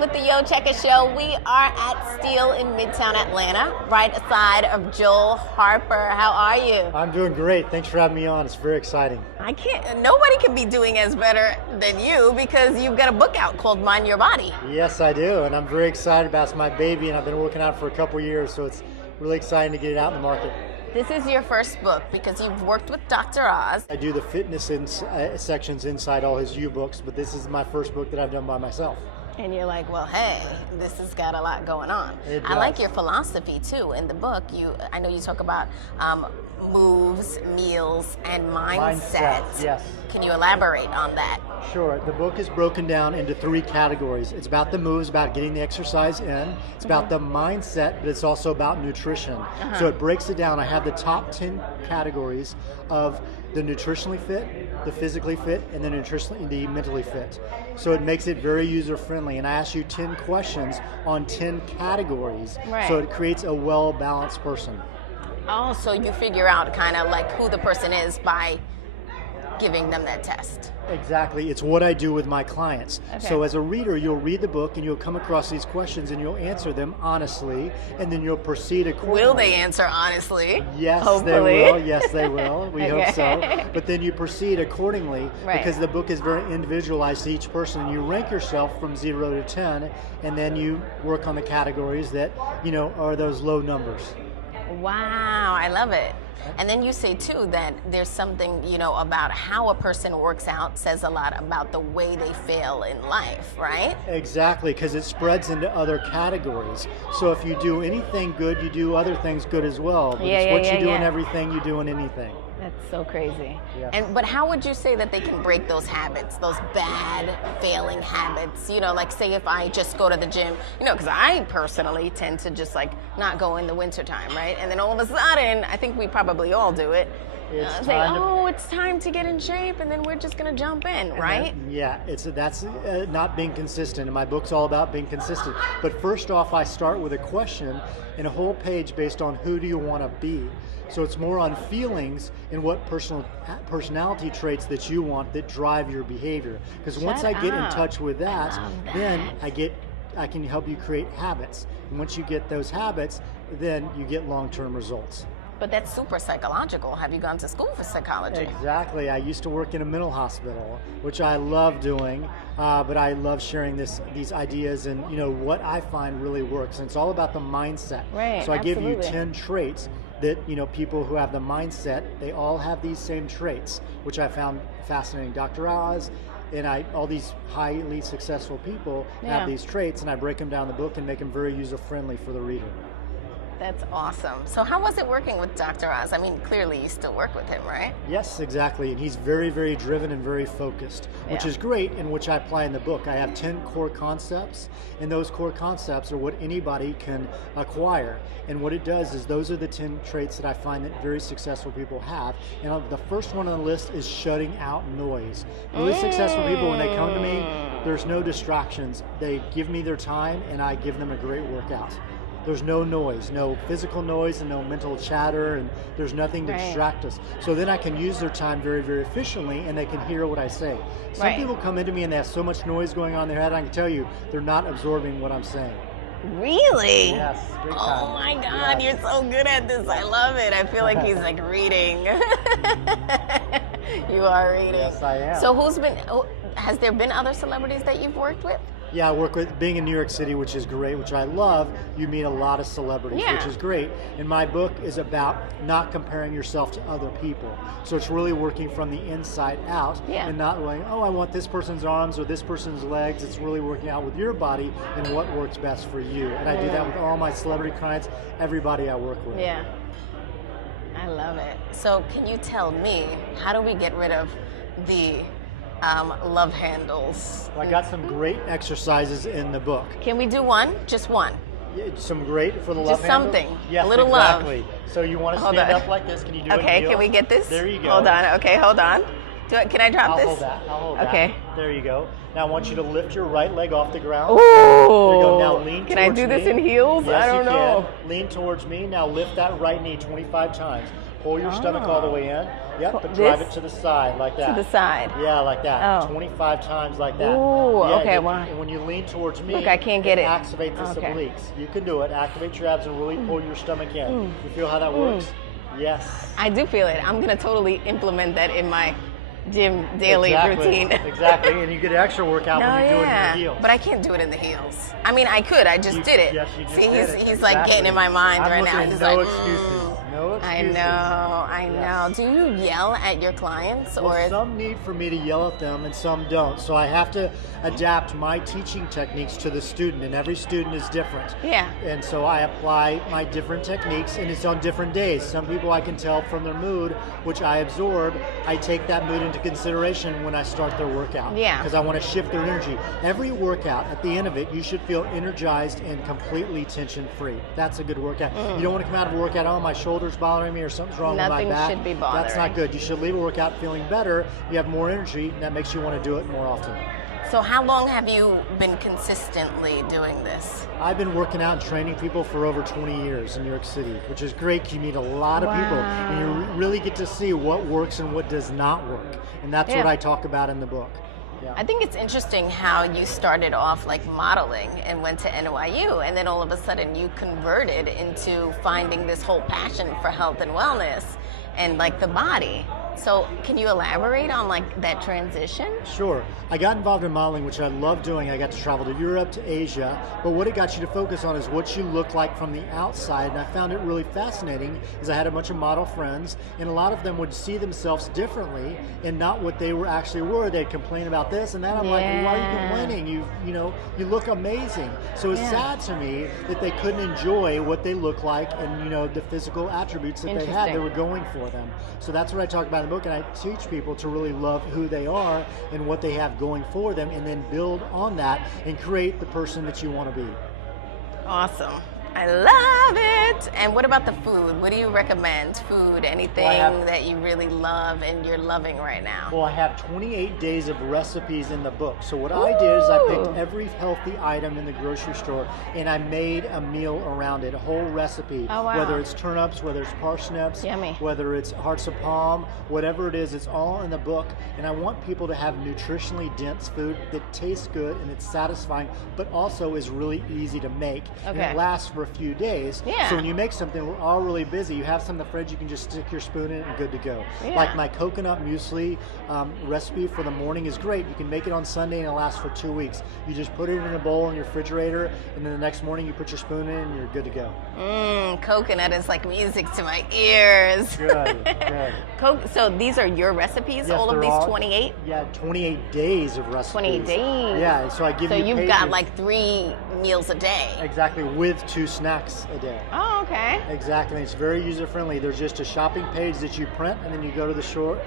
live with the Yo Checka Show. We are at Steel in Midtown Atlanta, right aside of Joel Harper. How are you? I'm doing great. Thanks for having me on. It's very exciting. Nobody can be doing as better than you because you've got a book out called Mind Your Body. Yes, I do, and I'm very excited about it. It's my baby, and I've been working on it for a couple years, so it's really exciting to get it out in the market. This is your first book because you've worked with Dr. Oz. I do the fitness sections inside all his U-books, but this is my first book that I've done by myself. And you're like, well, hey, this has got a lot going on. I like your philosophy too. In the book, I know you talk about moves, meals, and mindset. Yes. Can you elaborate on that? Sure. The book is broken down into 3 categories. It's about the moves, about getting the exercise in. It's about the mindset, but it's also about nutrition. So it breaks it down. I have the top 10 categories of the nutritionally fit, the physically fit, and the mentally fit. So it makes it very user-friendly. And I ask you 10 questions on 10 categories. Right. So it creates a well-balanced person. Oh, so you figure out kind of like who the person is by giving them that test. Exactly. It's what I do with my clients. Okay. So as a reader, you'll read the book and you'll come across these questions and you'll answer them honestly, and then you'll proceed accordingly. Will they answer honestly? Yes, hopefully. they will. Yes, they will. We hope so. But then you proceed accordingly because the book is very individualized to each person. And you rank yourself from 0 to 10, and then you work on the categories that, are those low numbers. Wow, I love it. And then you say too that there's something, about how a person works out says a lot about the way they feel in life, right? Exactly, because it spreads into other categories. So if you do anything good, you do other things good as well. But it's what you do in everything, you do in anything. That's so crazy. Yeah. But how would you say that they can break those habits, those bad, failing habits? Like say if I just go to the gym, because I personally tend to just not go in the wintertime, right? And then all of a sudden, I think we probably all do it. It's time to get in shape, and then we're just going to jump in, right? That's not being consistent, and my book's all about being consistent. But first off, I start with a question and a whole page based on who do you want to be. So it's more on feelings and what personality traits that you want that drive your behavior. Because once I get in touch with that, then I can help you create habits. And once you get those habits, then you get long-term results. But that's super psychological. Have you gone to school for psychology? Exactly. I used to work in a mental hospital, which I love doing, but I love sharing these ideas and what I find really works. And it's all about the mindset. Right. So I give you 10 traits that people who have the mindset, they all have these same traits, which I found fascinating. Dr. Oz and all these highly successful people have these traits, and I break them down in the book and make them very user-friendly for the reader. That's awesome. So how was it working with Dr. Oz? I mean, clearly you still work with him, right? Yes, exactly. And he's very, very driven and very focused, which is great, and which I apply in the book. I have 10 core concepts, and those core concepts are what anybody can acquire. And what it does is those are the 10 traits that I find that very successful people have. And the first one on the list is shutting out noise. Really successful people, when they come to me, there's no distractions. They give me their time, and I give them a great workout. There's no noise, no physical noise and no mental chatter, and there's nothing to distract us. So then I can use their time very, very efficiently, and they can hear what I say. Some people come into me and they have so much noise going on in their head, I can tell you, they're not absorbing what I'm saying. Really? Yes, big time. Oh my God, you're so good at this. I love it. I feel like he's reading. You are reading. Yes, I am. So has there been other celebrities that you've worked with? Yeah, I work with, being in New York City, which is great, which I love, you meet a lot of celebrities, which is great. And my book is about not comparing yourself to other people. So it's really working from the inside out and not going, I want this person's arms or this person's legs. It's really working out with your body and what works best for you. And I do that with all my celebrity clients, everybody I work with. Yeah, I love it. So can you tell me, how do we get rid of the love handles? Well, I got some great exercises in the book. Can we do one? Just one? Yeah, some great for the love Just handles? something. Yes, a little exactly. love. So you want to stand up like this. Can you do it? Okay, can we get this? There you go. Hold on. Okay, hold on. Can I drop this? I'll hold that. Okay. There you go. Now I want you to lift your right leg off the ground. Ooh. There you go. Now lean Can I do this in heels? Yes, I don't know. Can. Lean towards me. Now lift that right knee 25 times. Pull your stomach all the way in. Yep, but This? drive it to the side like that. To the side. Yeah, like that. Oh. 25 times like that. Ooh, yeah, okay, and wow. And when you lean towards me, Look, I can't get it. Activate the Okay. obliques. You can do it. Activate your abs and really pull your stomach in. You feel how that works? Yes. I do feel it. I'm gonna totally implement that in my gym daily routine. Exactly, and you get an extra workout when you do it in the heels. But I can't do it in the heels. I mean, I could. I just did it. Yes, you just See, did it. he's like getting in my mind I'm right looking now. at He's no like, excuses. No excuses. I know. Do you yell at your clients, Well, or some need for me to yell at them and some don't. So I have to adapt my teaching techniques to the student, and every student is different. Yeah. And so I apply my different techniques, and it's on different days. Some people I can tell from their mood, which I absorb. I take that mood into consideration when I start their workout. Yeah. Because I want to shift their energy. Every workout, at the end of it, you should feel energized and completely tension-free. That's a good workout. You don't want to come out of a workout, oh, my shoulder's bothering me or something's wrong with Nothing my back. should be That's bothering. not good. You should leave a workout feeling better. You have more energy, and that makes you want to do it more often. So how long have you been consistently doing this? I've been working out and training people for over 20 years in New York City, which is great. You meet a lot of people, and you really get to see what works and what does not work. And that's what I talk about in the book. Yeah. I think it's interesting how you started off like modeling and went to NYU, and then all of a sudden you converted into finding this whole passion for health and wellness and like the body. So can you elaborate on like that transition? Sure. I got involved in modeling, which I love doing. I got to travel to Europe, to Asia, but what it got you to focus on is what you look like from the outside, and I found it really fascinating because I had a bunch of model friends, and a lot of them would see themselves differently and not what they actually were. They'd complain about this and that. I'm like, why are you complaining? You look amazing. So it's sad to me that they couldn't enjoy what they look like and the physical attributes that they had. They were going for them. So that's what I talk about in the book, and I teach people to really love who they are and what they have going for them, and then build on that and create the person that you want to be. Awesome. I love it. And what about the food? What do you recommend? Food, anything that you really love and you're loving right now? Well, I have 28 days of recipes in the book. So what I did is I picked every healthy item in the grocery store and I made a meal around it, a whole recipe. Oh, wow. Whether it's turnips, whether it's parsnips, Yummy. whether it's hearts of palm, whatever it is, it's all in the book. And I want people to have nutritionally dense food that tastes good and it's satisfying, but also is really easy to make. And it lasts for a few days. So when you make something, we're all really busy. You have some in the fridge, you can just stick your spoon in and good to go. Like my coconut muesli recipe for the morning is great. You can make it on Sunday and it'll last for 2 weeks. You just put it in a bowl in your refrigerator, and then the next morning you put your spoon in and you're good to go. Coconut is like music to my ears. Good. So these are your recipes, Yes, all of they're these 28? Yeah, 28 days of recipes. 28 days. Yeah, so I give you So you've pages. got like 3 meals a day. Exactly, with 2 snacks a day. Oh, okay. Exactly, it's very user-friendly. There's just a shopping page that you print, and then you go to the store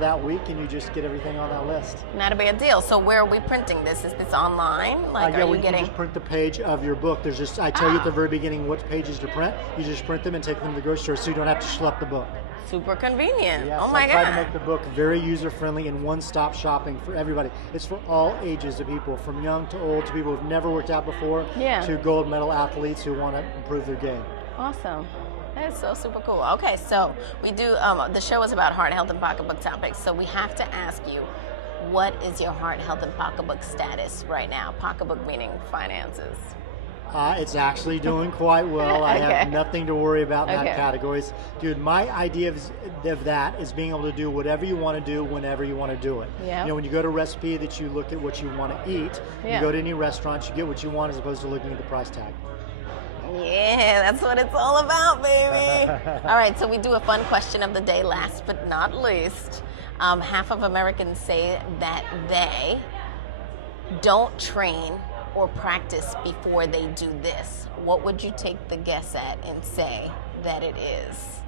that week, and you just get everything on that list. Not a bad deal. So where are we printing this? Is this online? Like, are you you getting? just print the page of your book. There's just, I tell you at the very beginning what pages to print. You just print them and take them to the grocery store, so you don't have to schlep the book. Super convenient. Yeah, Oh so my I try God. to make the book very user-friendly and one-stop shopping for everybody. It's for all ages of people, from young to old, to people who've never worked out before, to gold medal athletes who want to improve their game. Awesome. That is so super cool. Okay, so we do, the show is about heart, health, and pocketbook topics, so we have to ask you, what is your heart, health, and pocketbook status right now? Pocketbook meaning finances. It's actually doing quite well. I have nothing to worry about in that categories. Dude, my idea of that is being able to do whatever you want to do whenever you want to do it. Yeah. When you go to a recipe, that you look at what you want to eat. You go to any restaurant, you get what you want as opposed to looking at the price tag. Yeah, that's what it's all about, baby. All right, so we do a fun question of the day, last but not least. Half of Americans say that they don't train or practice before they do this. What would you take the guess at and say that it is?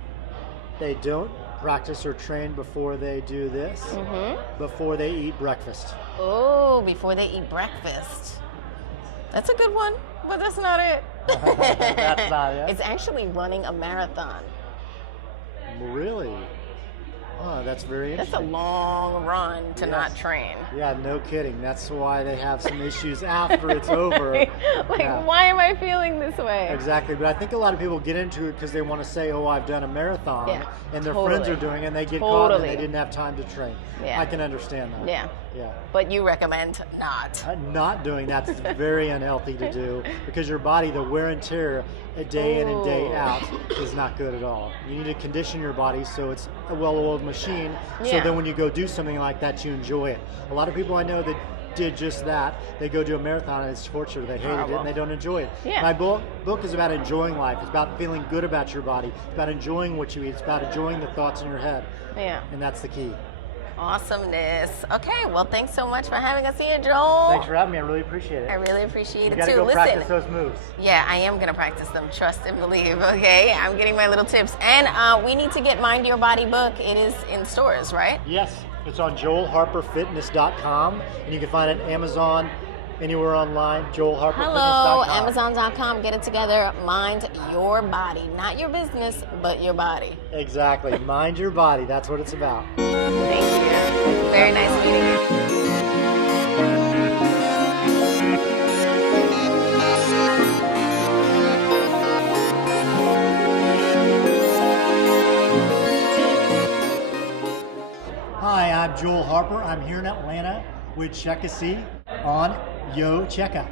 They don't practice or train before they do this, before they eat breakfast. Oh, before they eat breakfast. That's a good one, but that's not it. That's not it? It's actually running a marathon. Really? Oh, that's very That's interesting. a long run to not Yes. train. Yeah, no kidding. That's why they have some issues after it's over. Like, Yeah. why am I feeling this way? Exactly, but I think a lot of people get into it because they want to say, "Oh, I've done a marathon," Yeah, and their totally. friends are doing it, and they get caught and Totally. they didn't have time to train. Yeah. I can understand that. Yeah. Yeah. But you recommend not. Not doing that's very unhealthy to do because your body, the wear and tear, day in and day Ooh. out, is not good at all. You need to condition your body so it's a well-oiled machine. So Yeah. then when you go do something like that, you enjoy it. A lot of people I know that did just that. They go do a marathon and it's torture. They hated it Horrible. and they don't enjoy it. Yeah. My book is about enjoying life. It's about feeling good about your body. It's about enjoying what you eat. It's about enjoying the thoughts in your head. Yeah. And that's the key. Awesomeness. Okay, well, thanks so much for having us here, Joel. Thanks for having me. I really appreciate it. I really appreciate You it got to too. go Listen, practice those moves. yeah, I am gonna practice them. Trust and believe. Okay, I'm getting my little tips, and we need to get Mind Your Body book. It is in stores, right? Yes, it's on joelharperfitness.com, and you can find it on Amazon, anywhere online, joelharperfitness.com. Hello, Amazon.com. Get it together. Mind your body, not your business, but your body. Exactly. Mind your body. That's what it's about. Thank you. Very nice meeting you. Hi, I'm Joel Harper. I'm here in Atlanta with Checka on Yo Checka.